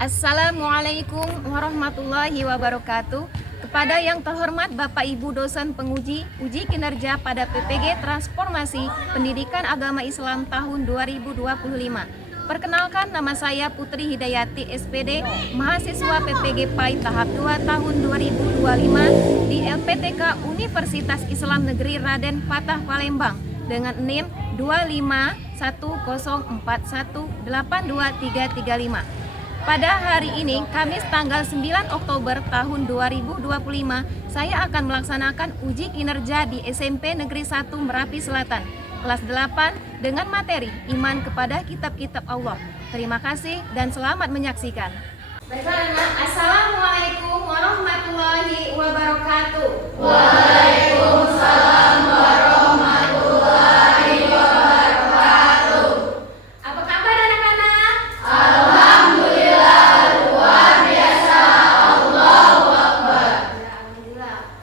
Assalamualaikum warahmatullahi wabarakatuh. Kepada yang terhormat Bapak Ibu dosen penguji uji kinerja pada PPG Transformasi Pendidikan Agama Islam tahun 2025. Perkenalkan, nama saya Putri Hidayati SPD, mahasiswa PPG PAI tahap 2 tahun 2025 di LPTK Universitas Islam Negeri Raden Fatah Palembang dengan NIM 25104182335. Pada hari ini, Kamis tanggal 9 Oktober tahun 2025, saya akan melaksanakan uji kinerja di SMP Negeri 1 Merapi Selatan, kelas 8 dengan materi Iman kepada Kitab-Kitab Allah. Terima kasih dan selamat menyaksikan. Baiklah, Assalamualaikum warahmatullahi wabarakatuh. Waalaikumsalam warahmatullahi wabarakatuh. Apa kabar anak-anak? Alhamdulillah, luar biasa. Allahu Akbar. Alhamdulillah.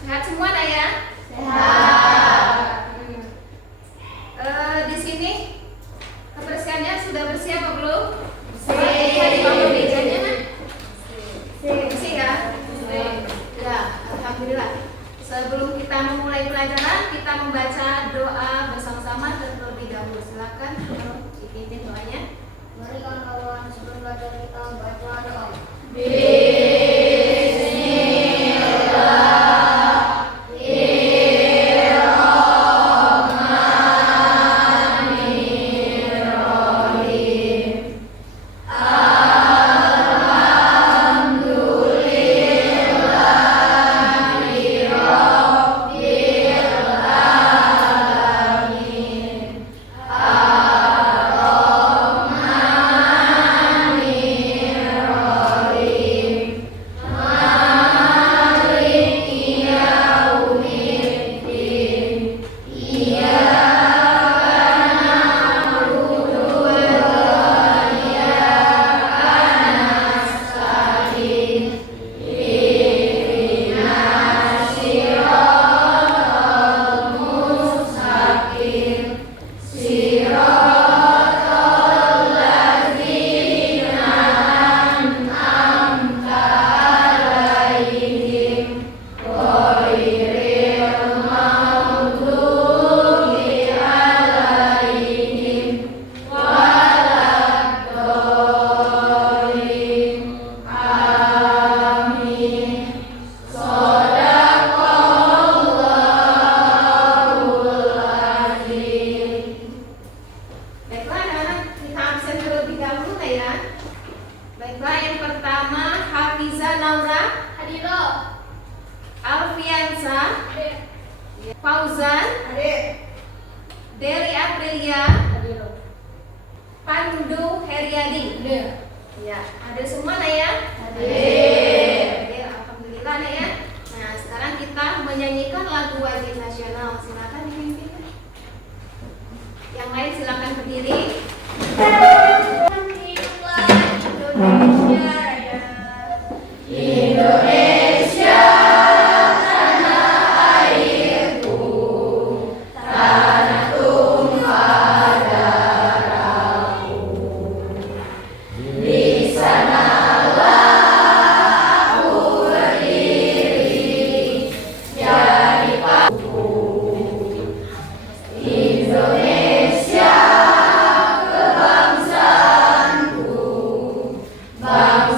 Sehat semua nak ya? Sehat. Di sini kebersihannya sudah bersih apa belum? Bersih. Di bawah mejanya nak? Bersih ya? Ya, alhamdulillah. Sebelum kita memulai pelajaran, kita membaca doa bersama-sama terlebih dahulu. Silakan dipimpin doanya. Berikan Allah sebelum belajar kita baca doa. Baiklah anak-anak, kita absen terlebih dahulu lah ya. Baiklah, yang pertama Hafiza Naura, Hadiro. Alfiansa, Fauzan, Deli Aprilia, Pandu Heriadi. Ya, ada semua nak ya? Oke, alhamdulillah nak ya. Nah, sekarang kita menyanyikan lagu wajib nasional. Silakan dipimpin. Yang lain silakan berdiri. Indonesia Raya. Indonesia, tanah airku, tanah tumpah darahku. Di sanalah aku berdiri, jadi paku. Indonesia, kebangsaanku, bangsa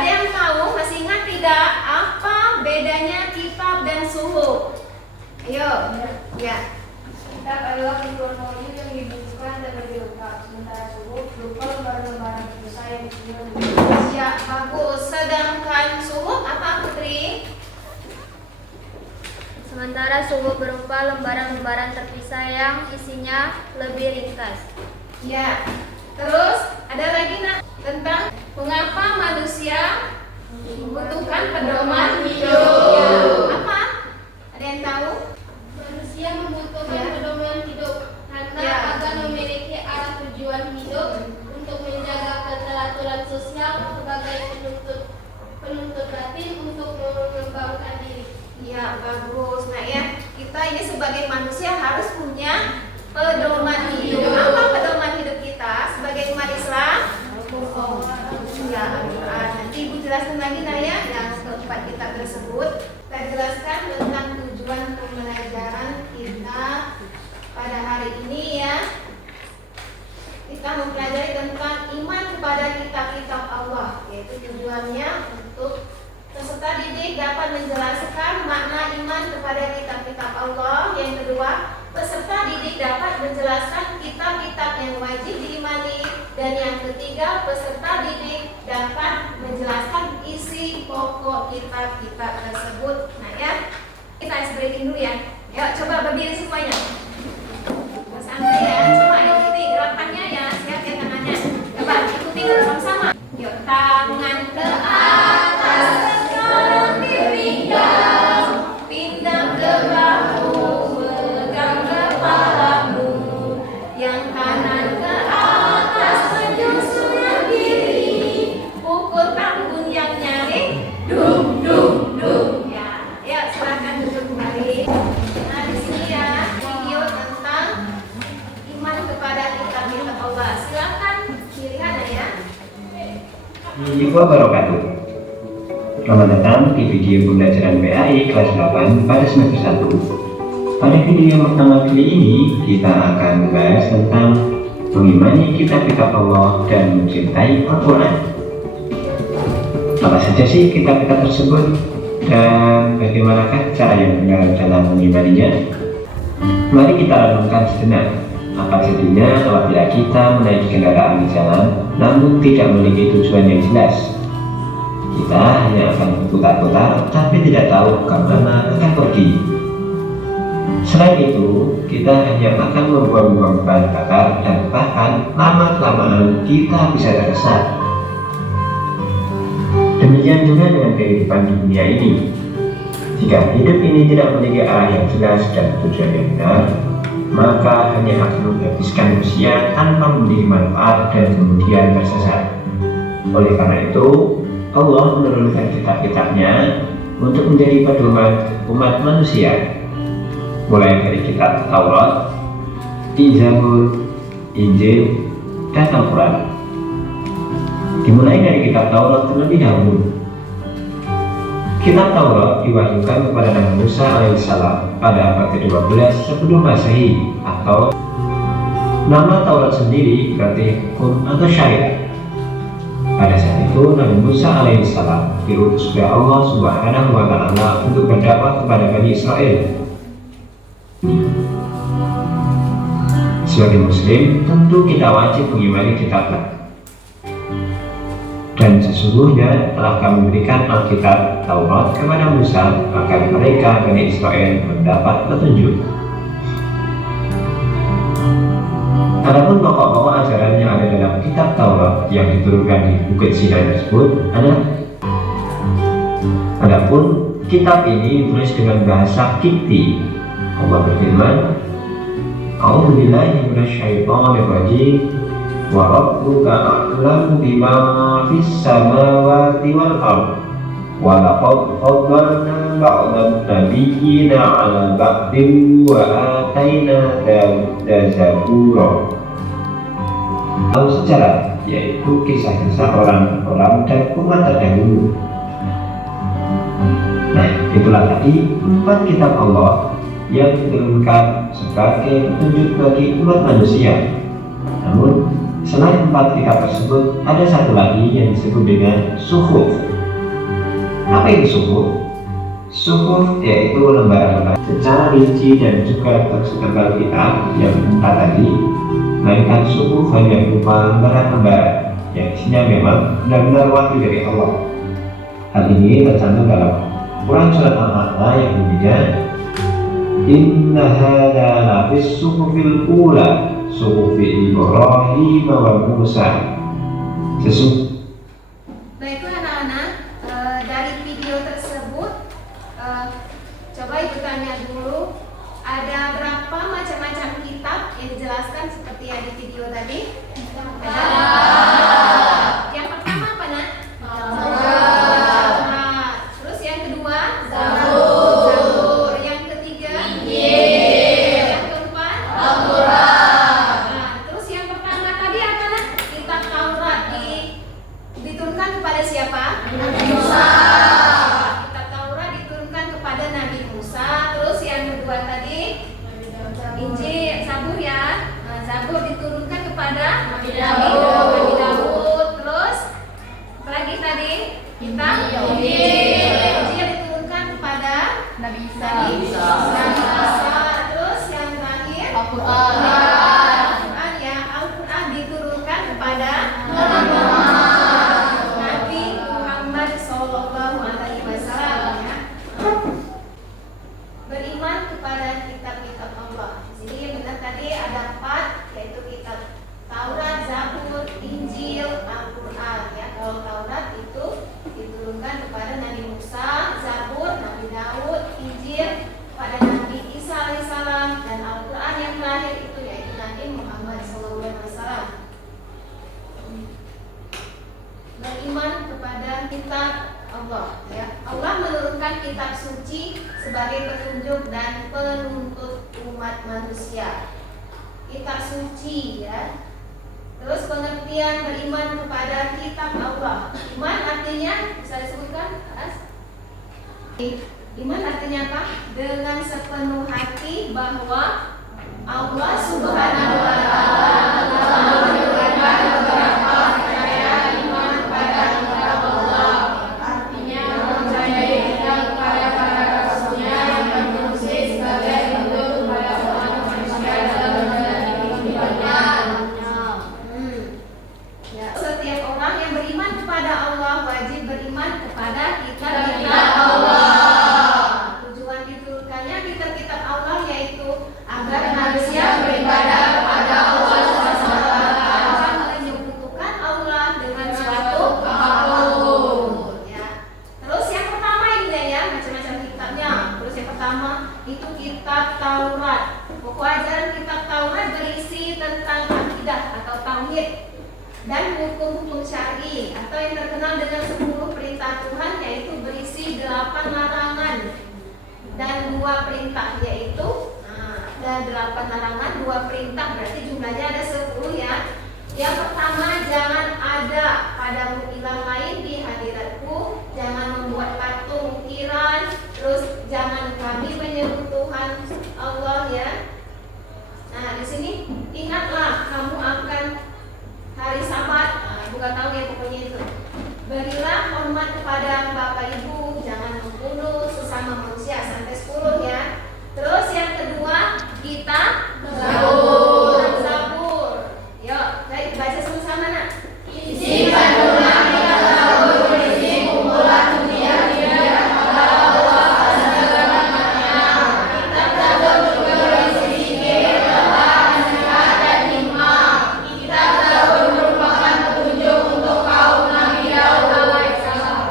Ada yang tahu, masih ingat tidak apa bedanya kitab dan suhuf? Ayo, ya. Kitab adalah berwarna wajib yang dibukukan dan berlengkap, sementara suhuf berupa lembaran-lembaran terpisah yang isinya lebih. Ya, bagus. Sedangkan suhuf apa, Putri? Sementara suhuf berupa lembaran-lembaran terpisah yang isinya lebih ringkas. Ya. Terus ada lagi tentang mengapa manusia membutuhkan pedoman hidup. Ya. Apa? Ada yang tahu? Manusia membutuhkan Ya. pedoman hidup karena Ya. agar memiliki arah tujuan hidup untuk menjaga keteraturan sosial sebagai penuntut batin untuk mengembangkan diri. Ya, bagus. Nah ya, kita ini sebagai manusia harus punya pedoman hidup. Apa pedoman hidup kita sebagai umat Islam? Ya, Al-Quran. Nanti Ibu jelaskan lagi Naya yang keempat kitab tersebut. Kita jelaskan tentang tujuan pembelajaran kita pada hari ini ya. Kita mempelajari tentang iman kepada kitab-kitab Allah, yaitu tujuannya untuk peserta didik dapat menjelaskan makna iman kepada kitab-kitab Allah. Yang kedua, peserta didik dapat menjelaskan kitab-kitab yang wajib diimani. Dan yang ketiga, peserta didik dapat menjelaskan isi pokok kitab-kitab tersebut. Nah ya, kita ice breaking dulu ya. Yuk coba berdiri semuanya. Santai ya, coba ikuti gerakannya ya. Siap ya tangannya. Coba ikuti sama-sama. Yuk, tangan ke atas, dorong di pinggang, pindah ke bahu, pegang kepalamu. Yang kanan ke atas, menyusul yang kiri, pukul tangan yang nyaring, dum dum dum. Ya, silakan duduk kembali. Nah di sini ya video tentang iman kepada kitab-kitab Allah. Silakan dilihat ya. Assalamualaikum wabarakatuh. Selamat datang di video pembelajaran PAI kelas 8 pada semester 1. Pada video yang pertama kali ini, kita akan membahas tentang mengimani kitab-kitab Allah dan mencintai Al-Quran. Apa saja sih kitab-kitab tersebut dan bagaimanakah cara yang benar dalam mengimaninya? Mari kita renungkan sejenak. Apa jadinya apabila kita menaiki kendaraan di jalan namun tidak memiliki tujuan yang jelas? Kita hanya akan berputar-putar tapi tidak tahu kemana akan pergi. Selain itu, kita hanya akan membuang-buang bahan bakar dan bahkan lama-kelamaan kita bisa tersesat. Demikian juga dengan kehidupan di dunia ini. Jika hidup ini tidak memiliki arah yang jelas dan tujuan yang benar, maka hanya akan menghabiskan usia tanpa memiliki manfaat dan kemudian tersesat. Oleh karena itu, Allah menurunkan kitab-kitabnya untuk menjadi pedoman umat manusia, mulai dari kitab Taurat, Zabur, Injil, dan Al-Quran. Dimulai dari kitab Taurat terlebih dahulu. Kitab Taurat diwahyukan kepada Nabi Musa alaihissalam pada abad ke-12 sebelum Masehi, atau nama Taurat sendiri berarti hukum atau syariat. Pada saat itu Nabi Musa alaihissalam diutus oleh Allah Subhanahu wa Ta'ala untuk berdakwah kepada Bani Israel. Sebagai Muslim, tentu kita wajib mengimani kitabnya. Dan sesungguhnya telah kami berikan Alkitab Taurat kepada Musa agar mereka Bani Israel mendapat petunjuk. Adapun pokok-pokok ajaran yang ada dalam kitab Taurat yang diturunkan di Bukit Sinai tersebut adalah adapun kitab ini ditulis dengan bahasa Kipti. Allah berfirman, A'udzubillahi minasyaitonir rajim. Wa rabbuka a'lamu bima fis samawati wal ardh wa laqad faddalna ba'dhan nabiyyina 'ala ba'din wa ataina Dawuda zabura. Tahu sejarah, yaitu kisah-kisah orang-orang dan umat terdahulu. Nah, itulah tadi 4 kitab Allah yang diturunkan sebagai petunjuk bagi umat manusia. Namun Selain 4 kitab tersebut, ada satu lagi yang disebut dengan suhuf. Apa itu suhuf? Suhuf yaitu lembaran-lembaran secara rinci dan juga setebal kitab yang 4 tadi, melainkan suhuf hanya berupa lembaran-lembaran yang isinya memang benar-benar wahyu dari Allah. Hal ini tercantum dalam Quran surat Al-A'la yang bunyinya, Inna hadza lafis suhufil ula suhufi Ibrahim wa Musa. Baiklah anak-anak, dari video tersebut coba ibu tanya dulu, ada berapa macam-macam kitab yang dijelaskan seperti yang di video tadi? Ada. Yang pertama apa, Nak? Nah, terus yang kedua? Zabur. Yang ketiga? Injil. Yang keempat? Al-Quran. Nah, terus yang pertama tadi apa, Nak? Kitab Taurat diturunkan kepada siapa? Nabi Musa. Kitab Taurat diturunkan kepada Nabi Musa. Terus yang kedua tadi? Injil, Zabur ya. Nah, Zabur diturunkan kepada Nabi Daud. Terus apa lagi tadi? Kitab Injil diturunkan kepada Nabi Isa. Terus yang terakhir Al-Quran ya. Al-Quran diturunkan kepada Nabi Muhammad Sallallahu Alaihi Wasallam ya. Beriman kepada kitab-kitab Allah. Di sini benar tadi ada 4, yaitu kitab Taurat, Zabur, Injil, Al-Quran ya. Kalau Taurat itu diturunkan kepada Nabi Musa, Zabur Nabi Daud, Injil pada Nabi Isa alaihissalam, dan Al-Quran yang terakhir itu yaitu Nabi Muhammad SAW. Beriman kepada kitab Allah ya. Allah menurunkan kitab suci sebagai petunjuk dan penuntut umat manusia. Kitab suci ya. Terus pengertian beriman kepada kitab Allah. Iman artinya bisa disebutkan? Iman artinya apa? Dengan sepenuh hati bahwa Allah Subhanahu wa taala menurunkan beberapa percaya iman kepada kitab Allah. Artinya mempercayai kitab kepada para rasulnya yang menulis sebagai bentuk kepada umat manusia dalam menjalani kehidupannya. Ya, setiap orang yang beriman kepada Allah wajib beriman kepada kitab-kitab Allah. Tujuan diturunkannya kitab-kitab Allah yaitu agar manusia beribadah kepada Allah tanpa menyekutukan Allah dengan suatu apapun. Ya. Terus yang pertama ini ya, macam-macam kitabnya. Terus yang pertama itu kitab Taurat. Pokok ajaran kitab Taurat berisi tentang akidah atau tauhid dan hukum-hukum syar'i atau yang terkenal dengan 10 perintah Tuhan, yaitu berisi 8 larangan dan 2 perintah, yaitu ada 8 larangan, 2 perintah, berarti jumlahnya ada 10 ya. Yang pertama, jangan ada padamu ilah lain di hadiratku, jangan membuat patung ukiran, terus jangan kami menyebut Tuhan Allah ya. Nah, di sini ingatlah kamu akan hari Sabat, bukan tahu ya pokoknya itu. Berilah hormat kepada bapak ibu, jangan membunuh sesama manusia, sampai 10 ya. Terus yang kedua, kita Zabur. Yuk, baik baca sama-sama nak. Isi kandungan kitab Zabur berisi kumpulan pujian-pujian kepada Allah segala-galanya. Kitab Zabur juga berisi zikir, doa, nasihat dan hikmah. Kitab Zabur merupakan petunjuk untuk kaum Nabi Daud alaihissalam.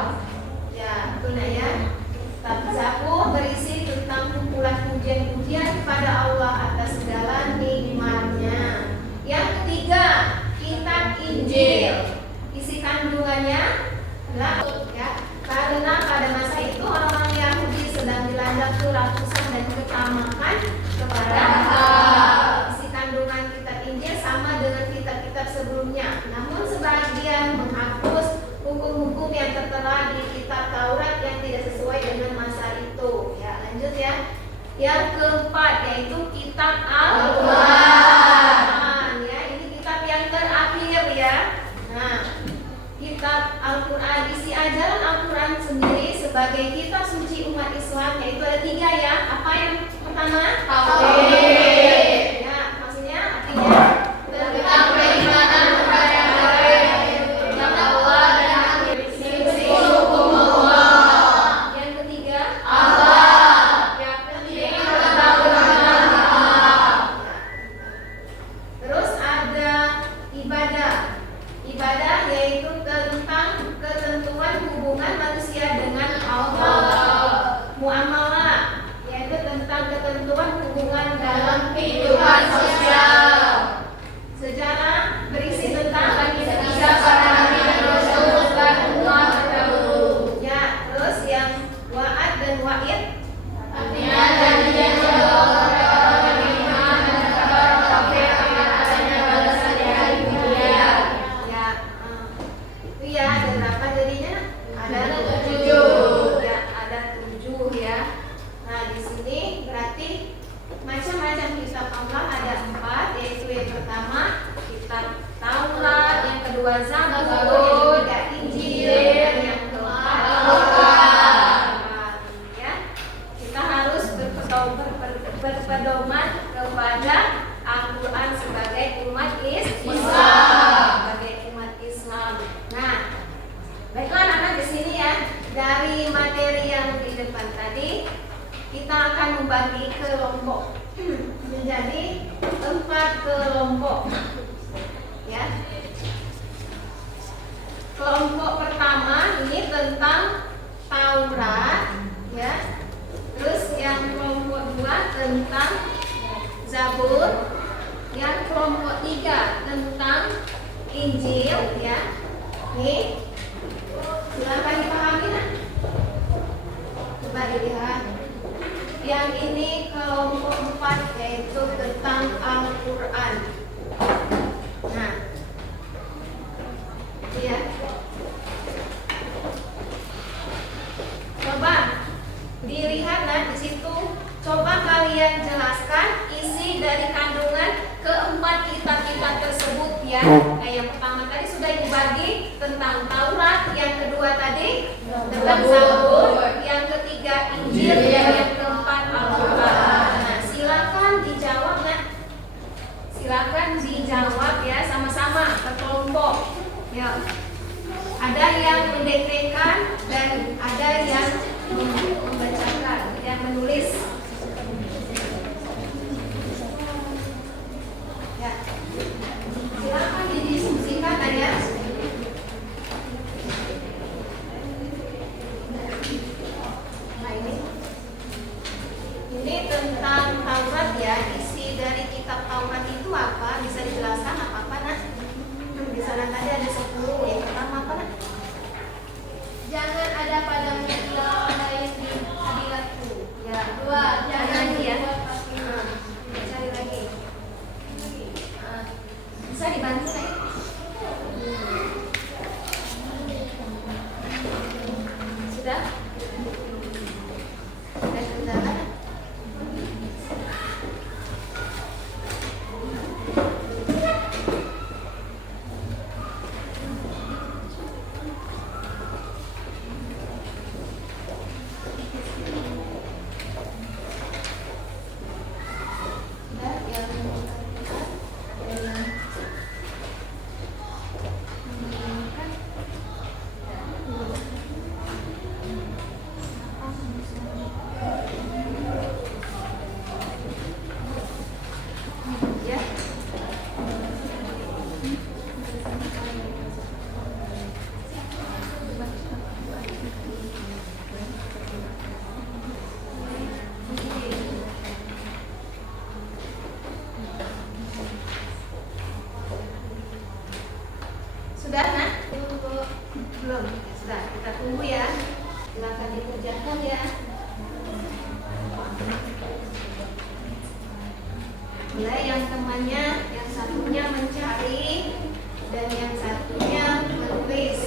Ya, betul nak ya. Kitab Zabur berisi tentang kumpulan pujian-pujian kepada Allah atas segala nikmatnya. Yang ketiga, kitab Injil. Isi kandungannya adalah ya, karena pada masa itu orang-orang Yahudi sedang dilanda kerakusan dan ketamakan kepada isi kandungan kitab Injil sama dengan kitab-kitab sebelumnya. Namun sebagian menghapus hukum-hukum yang tertera di kitab Taurat yang tidak sesuai dengan masa itu. Ya, lanjut ya. Yang keempat yaitu kitab Al-Quran. Ya, ini kitab yang terakhir Nah, kitab Al-Quran, isi ajaran Al-Quran sendiri sebagai kitab suci umat Islam, yaitu ada 3 ya. Apa yang pertama? Tauhid. Ya, maksudnya artinya Tentang beriman kepada Allah dan prinsip hukum Allah. yang ketiga. Allah. Yang ketiga tentang beragama. Terus ada ibadah. Ibadah yaitu tentang ketentuan hubungan manusia dengan Allah. Muamalah yaitu tentang ketentuan hubungan dalam Kehidupan sosial. Sejarah berisi tentang Kisah para nabi dan rasul dan umat terdahulu. ya, terus yang wa'ad dan wa'id. Artinya janjian Allah kepada orang beriman dan kepada orang kafir akan adanya balasan di hari kemudian. Ya, itu ya ada berapa jadinya? Ada 7. Ya, ada 7 ya. Nah, di sini berarti macam-macam kitab Allah ada 4, yaitu yang pertama kitab Taurat, yang kedua Zabur, yang ketiga Injil, dan yang keempat Al-Quran. Ya, kita harus berpedoman kepada Al-Quran sebagai umat Islam. Sebagai umat Islam. Nah, baiklah anak-anak di sini ya. Dari materi yang di depan tadi, kita akan membagi kelompok menjadi 4 kelompok. Ya. Kelompok pertama ini tentang Taurat, ya. Terus yang kelompok 2 tentang Zabur, yang kelompok 3 tentang Injil, ya. Nih, silakan dipahami nah. Coba dilihat. Yang ini kelompok 4 yaitu tentang Al-Quran. Nah, ya. Coba dilihat nah di situ. Coba kalian jelaskan isi dari kandungan keempat kitab-kitab tersebut ya. Nah, yang pertama tadi sudah dibagi tentang Taurat, yang kedua tadi tentang Zabur, yang ketiga Injil, yang keempat Al-Quran. Nah, silakan dijawab nah. Silakan dijawab ya sama-sama berkelompok. Ya. Ada yang mendeklarasikan dan ada yang membacakan, yang menulis. Ya. Silakan didiskusikan ya. Nah, ini tentang Taurat ya. Isi dari kitab Taurat itu apa? Bisa dijelaskan apa nak? Di sana tadi ada 10. Yang pertama apa nak? Jangan ada padamu ilah lain di hadiratku. Ya. 2. Jangan ya. dibuat pasangan. Cari lagi. Bisa dibantu nggak ya? Sudah? Sudah kan? Sudah nak? Belum. Sudah, kita tunggu ya. Silakan dikerjakan ya. Mulai yang temannya, yang satunya mencari dan yang satunya menulis.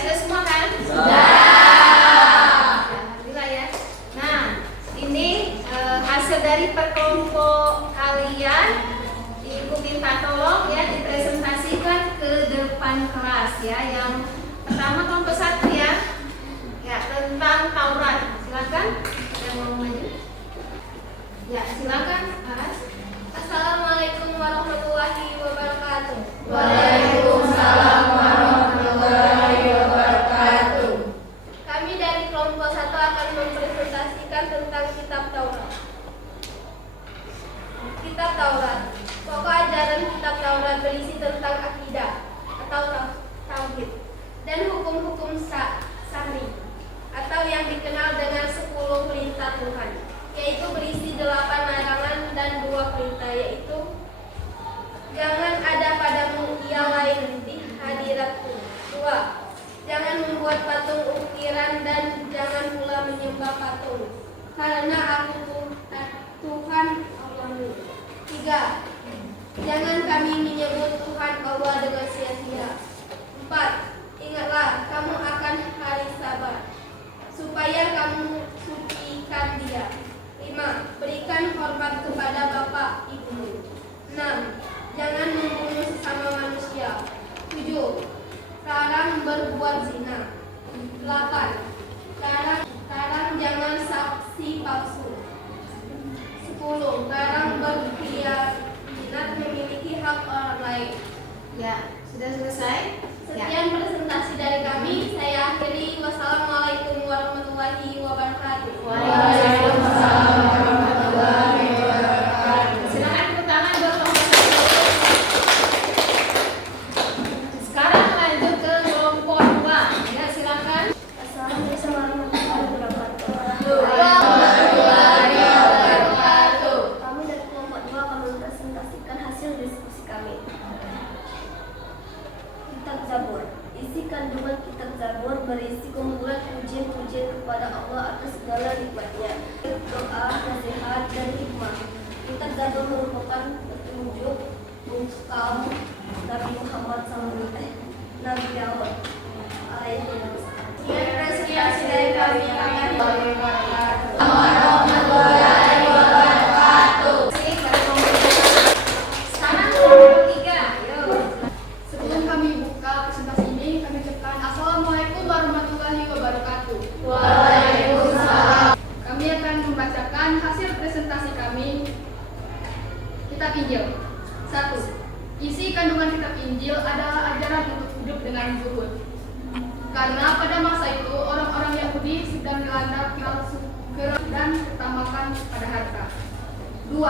Ada Sahri atau yang dikenal dengan 10 perintah Tuhan, yaitu berisi 8 larangan dan 2 perintah, yaitu jangan ada padamu ia lain di hadiratku. 2. Jangan membuat patung ukiran dan jangan pula menyembah patung, karena aku Tuhan Allahmu. 3. Jangan kami menyebut Tuhan Allah dengan sia-sia. 4. Ingatlah kamu akan hari Sabat, supaya kamu sucikan dia. 5. Berikan hormat kepada bapak ibumu. 6. Jangan membunuh sesama manusia. 7. Larang berbuat zina. 8. Larang jangan saksi palsu. 10. Larang berkhianat memiliki hak orang lain. Ya, sudah selesai? Sekian presentasi dari kami. Saya akhiri. Wassalamualaikum warahmatullahi wabarakatuh. Waalaikumsalam warahmatullahi wabarakatuh. Silakan tepuk tangan buat kelompok 1. Sekarang lanjut ke kelompok 2. Ya, silakan. Assalamualaikum warahmatullahi wabarakatuh. Kami dari kelompok 2 akan mempresentasikan hasil diskusi kami. Kitab Zabur. Isi kandungan Kitab Zabur berisi kumpulan pujian-pujian kepada Allah atas segala nikmatnya, doa, nasihat, dan hikmah. Kitab Zabur merupakan petunjuk untuk kaum Nabi Muhammad SAW, Nabi Daud alaihi wasallam. Sekian presentasi dari kami. Sekarang kelompok 3. Yuk. Sebelum kami buka presentasi ini, kami ucapkan Assalamualaikum warahmatullahi wabarakatuh. Waalaikumsalam. Kami akan membacakan hasil presentasi kami. Kitab Injil. 1. Isi kandungan Kitab Injil adalah ajaran untuk hidup dengan zuhud. Karena pada masa itu orang-orang Yahudi sedang dilanda keran dan utamakan pada harta. 2.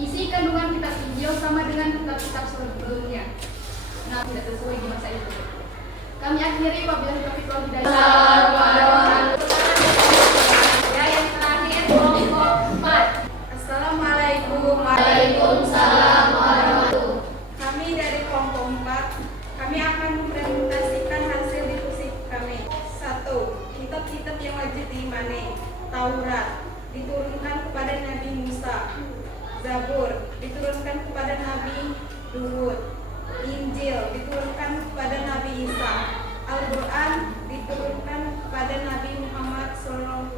Isi kandungan Kitab Injil sama dengan kitab-kitab sebelumnya. Nah, tidak sesuai di masa itu. Kami akhiri wabillahi taufiq wal hidayah. Ya, yang terakhir kelompok 4. Assalamualaikum. Waalaikumsalam warahmatullahi. Kami dari kelompok 4, kami akan mempresentasikan hasil diskusi kami. 1. Kitab-kitab yang wajib diimani. Taurat diturunkan kepada Nabi Musa. Zabur diturunkan kepada Nabi Dawud. Injil diturunkan kepada Nabi Isa. Al-Quran diturunkan kepada Nabi Muhammad SAW.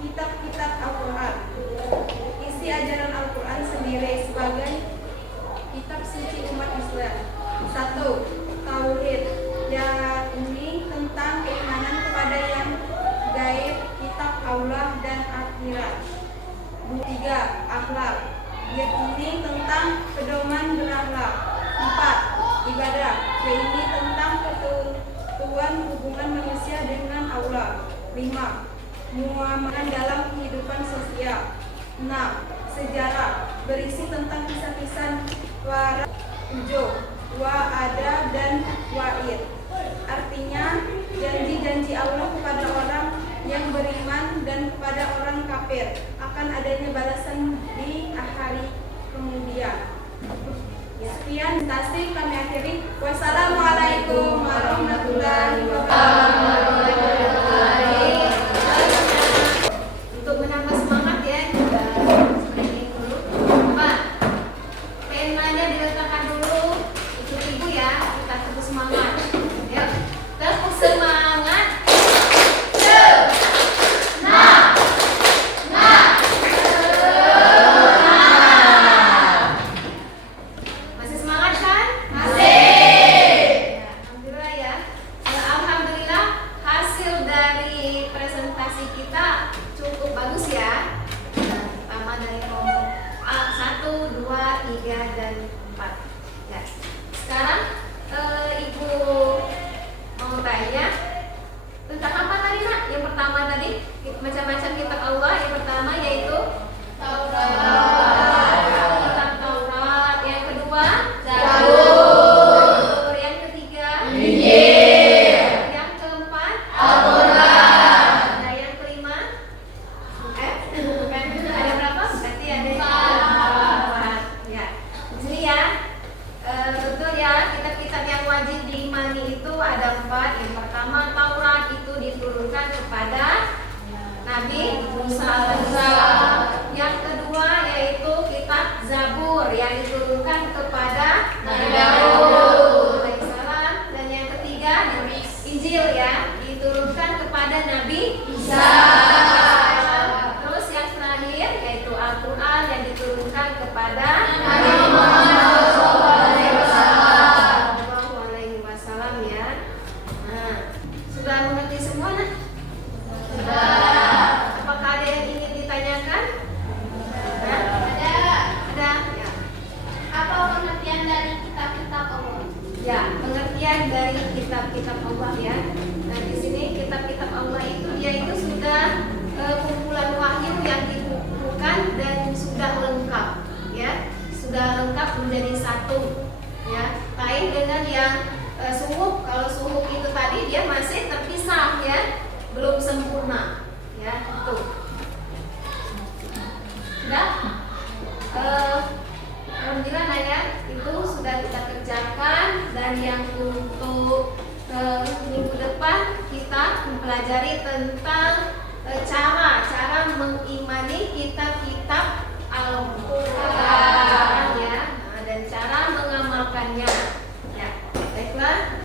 Kitab-kitab Al-Quran. Isi ajaran Al-Quran sendiri sebagai kitab suci umat Islam. 1. Tauhid, yakni tentang keimanan kepada yang gaib, kitab Allah dan akhirat. 3. Akhlak, yakni tentang pedoman berakhlak. 4. Ibadah, yakni tentang ketentuan hubungan manusia dengan Allah. 5. Muamalah dalam kehidupan sosial. 6. Sejarah, berisi tentang kisah-kisah warak. 7. Wa'ada dan wa'id, artinya janji-janji Allah kepada orang yang beriman dan kepada orang kafir akan adanya balasan di hari kemudian. Sekian presentasi kami akhiri. Wassalamualaikum warahmatullahi wabarakatuh. Untuk menambah semangat ya, juga seperti ini dulu. Pak, temanya diletakkan dulu. Ikut ibu ya, kita tepuk semangat. Yuk, tepuk semangat. Masih semangat kan? Masih. Ya, imani itu ada 4. Yang pertama, Taurat itu diturunkan kepada Nabi Musa alaihissalam. Yang kedua yaitu kitab Zabur yang diturunkan kepada Nabi Daud alaihissalam. Dan yang ketiga Injil ya diturunkan kepada Nabi Isa. Terus yang terakhir yaitu Al-Quran yang diturunkan kepada Nabi Muhammad SAW ya. Nah, sudah mengerti semua nah? Sudah. Apakah ada yang ingin ditanyakan? Nah, ada ya. Apa pengertian dari kitab-kitab Allah? Ya, pengertian dari kitab-kitab Allah ya. Nah, di sini kitab-kitab Allah itu dia itu sudah kumpulan wahyu yang dikumpulkan dan sudah lengkap ya. Sudah lengkap menjadi satu ya. Lain dengan yang suhuf. Kalau suhuf itu tadi dia masih terpisah ya, belum sempurna ya itu. Sudah alhamdulillah ya, itu sudah kita kerjakan. Dan yang untuk minggu depan kita mempelajari tentang cara mengimani kitab-kitab Al-Quran ya. Nah, dan cara mengamalkannya ya. Baiklah,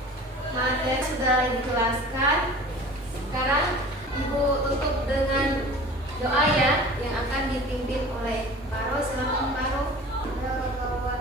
materi sudah dijelaskan. Sekarang Ibu tutup dengan doa ya yang akan dipimpin oleh Paro. Silakan Paro. Kita berdoa.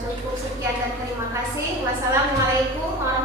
Cukup sekian dan terima kasih. Wassalamualaikum warahmatullahi wabarakatuh.